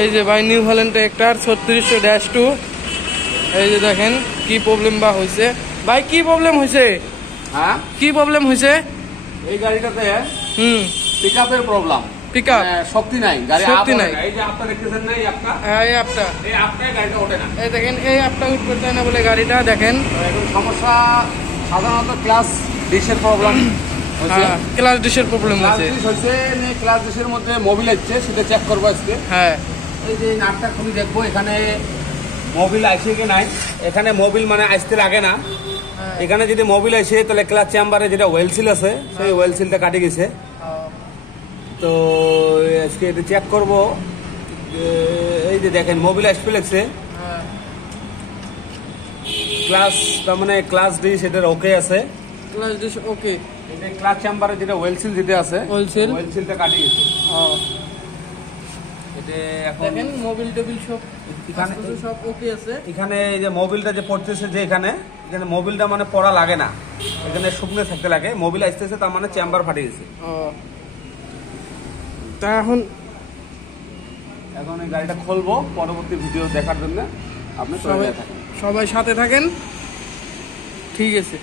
এই যে ভাই নিউ হল্যান্ড ট্র্যাক্টর 3600-2 এই যে দেখেন কি প্রবলেম বা হয়েছে ভাই, কি প্রবলেম হয়েছে? হ্যাঁ, কি প্রবলেম হয়েছে এই গাড়িটাতে পিকআপের প্রবলেম। পিকআপ শক্তি নাই, গাড়ি শক্তি নাই। এই যে আপটা দেখতেছেন না, এই আপটা, হ্যাঁ এই আপটা, এই আপটায় গাড়িটা ওঠে না। এই দেখেন এই আপটা উঠতে চায় না বলে গাড়িটা দেখেন এখন সমস্যা সাধারণত ক্লাস ডিশের প্রবলেম হচ্ছে। ক্লাস ডিশের প্রবলেম ক্লাস হয়েছে। ডিশ হচ্ছে, ক্লাস ডিশের মধ্যে মোবিল আসছে, সেটা চেক করবো আজকে। হ্যাঁ এই যে নাটটা খুলে দেখবো এখানে মোবিল আসে কি নাই। এখানে মোবিল মানে আসতে লাগে না। এখানে যদি মোবিল আসে তাহলে ক্লাচ চেম্বারে যেটা ওয়েল সিল আছে সেই ওয়েল সিলটা কাটে গেছে। তো আজকে এটা চেক করবো। এই যে দেখেন মোবিল আসতে লাগছে, ক্লাস তার মানে ক্লাস ডিশ এটার ওকে আছে। ক্লাস ডিশ ওকে, এটা ক্লাচ চেম্বারে যেটা ওয়েল সিল দিতে আছে ওয়েল সিলটা কাটে গেছে। এটা এখন দেখেন মোবিল টেবিল সব এখানে সব ওকে আছে। এখানে এই যে মোবিলটা যে পড়তেছে, যে এখানে মোবিলটা মানে পড়া লাগে না, এখানে শুকনো থাকতে লাগে। মোবিল আসতেছে তার মানে চেম্বার ফাটে গেছে। তা এখন এই গাড়িটা খুলবো, পরবর্তী ভিডিও দেখার জন্য আপনি সবাই সাথে থাকেন, ঠিক আছে।